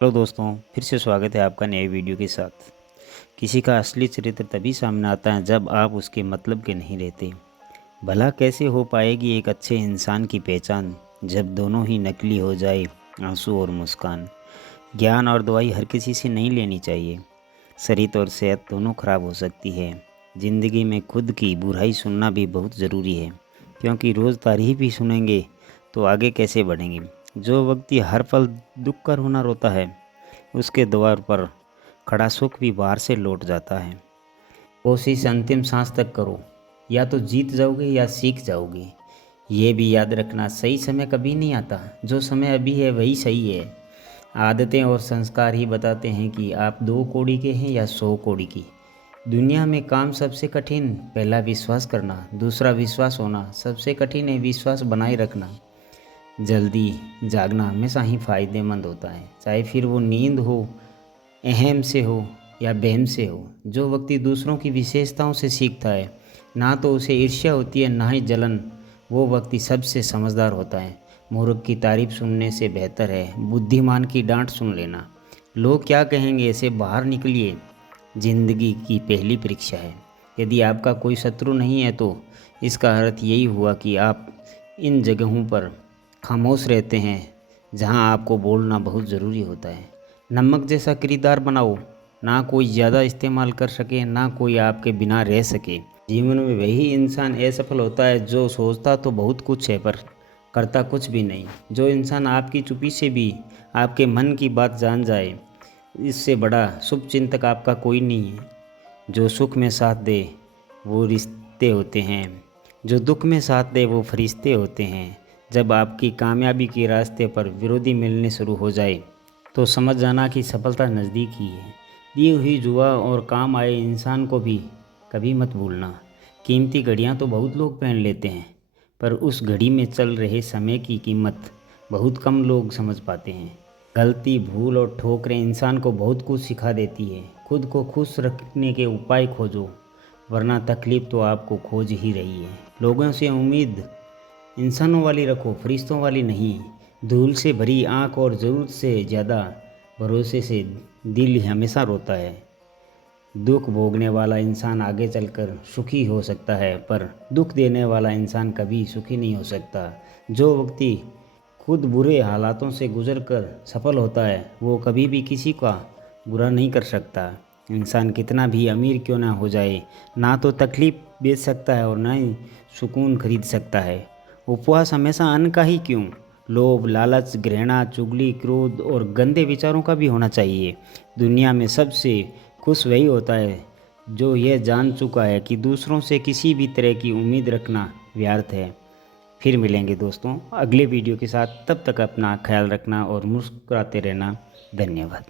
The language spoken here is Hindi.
हेलो दोस्तों, फिर से स्वागत है आपका नए वीडियो के साथ। किसी का असली चरित्र तभी सामने आता है जब आप उसके मतलब के नहीं रहते। भला कैसे हो पाएगी एक अच्छे इंसान की पहचान जब दोनों ही नकली हो जाए, आंसू और मुस्कान। ज्ञान और दवाई हर किसी से नहीं लेनी चाहिए। शरीर और सेहत दोनों खराब हो सकती है। ज़िंदगी में खुद की बुराई सुनना भी बहुत ज़रूरी है, क्योंकि रोज़ तारीफ ही सुनेंगे तो आगे कैसे बढ़ेंगे। जो व्यक्ति हर पल दुख का रोना रोता है, उसके द्वार पर खड़ा सुख भी बाहर से लौट जाता है। कोशिश अंतिम सांस तक करो, या तो जीत जाओगे या सीख जाओगे। ये भी याद रखना, सही समय कभी नहीं आता, जो समय अभी है वही सही है। आदतें और संस्कार ही बताते हैं कि आप 2 कौड़ी के हैं या 100 कौड़ी की। दुनिया में काम सबसे कठिन पहला विश्वास करना, दूसरा विश्वास होना। सबसे कठिन है विश्वास बनाए रखना। जल्दी जागना हमेशा ही फायदेमंद होता है, चाहे फिर वो नींद हो, अहम से हो या बहम से हो। जो व्यक्ति दूसरों की विशेषताओं से सीखता है, ना तो उसे ईर्ष्या होती है ना ही जलन, वो व्यक्ति सबसे समझदार होता है। मूर्ख की तारीफ सुनने से बेहतर है बुद्धिमान की डांट सुन लेना। लोग क्या कहेंगे ऐसे बाहर निकलिए। जिंदगी की पहली परीक्षा है। यदि आपका कोई शत्रु नहीं है तो इसका अर्थ यही हुआ कि आप इन जगहों पर खामोश रहते हैं जहां आपको बोलना बहुत ज़रूरी होता है। नमक जैसा किरदार बनाओ, ना कोई ज़्यादा इस्तेमाल कर सके ना कोई आपके बिना रह सके। जीवन में वही इंसान असफल होता है जो सोचता तो बहुत कुछ है पर करता कुछ भी नहीं। जो इंसान आपकी चुप्पी से भी आपके मन की बात जान जाए, इससे बड़ा शुभचिंतक आपका कोई नहीं है। जो सुख में साथ दे वो रिश्ते होते हैं, जो दुख में साथ दे वो फरिश्ते होते हैं। जब आपकी कामयाबी के रास्ते पर विरोधी मिलने शुरू हो जाए तो समझ जाना कि सफलता नज़दीक ही है। दी हुई जुआ और काम आए इंसान को भी कभी मत भूलना। कीमती घड़ियां तो बहुत लोग पहन लेते हैं, पर उस घड़ी में चल रहे समय की कीमत बहुत कम लोग समझ पाते हैं। गलती, भूल और ठोकरें इंसान को बहुत कुछ सिखा देती है। खुद को खुश रखने के उपाय खोजो, वरना तकलीफ़ तो आपको खोज ही रही है। लोगों से उम्मीद इंसानों वाली रखो, फरिश्तों वाली नहीं। धूल से भरी आँख और ज़रूरत से ज़्यादा भरोसे से दिल हमेशा रोता है। दुख भोगने वाला इंसान आगे चलकर सुखी हो सकता है, पर दुख देने वाला इंसान कभी सुखी नहीं हो सकता। जो व्यक्ति खुद बुरे हालातों से गुजरकर सफल होता है, वो कभी भी किसी का बुरा नहीं कर सकता। इंसान कितना भी अमीर क्यों ना हो जाए, ना तो तकलीफ़ बेच सकता है और ना ही सुकून खरीद सकता है। उपवास हमेशा अन्न का ही क्यों, लोभ, लालच, घृणा, चुगली, क्रोध और गंदे विचारों का भी होना चाहिए। दुनिया में सबसे खुश वही होता है जो यह जान चुका है कि दूसरों से किसी भी तरह की उम्मीद रखना व्यर्थ है। फिर मिलेंगे दोस्तों अगले वीडियो के साथ, तब तक अपना ख्याल रखना और मुस्कुराते रहना। धन्यवाद।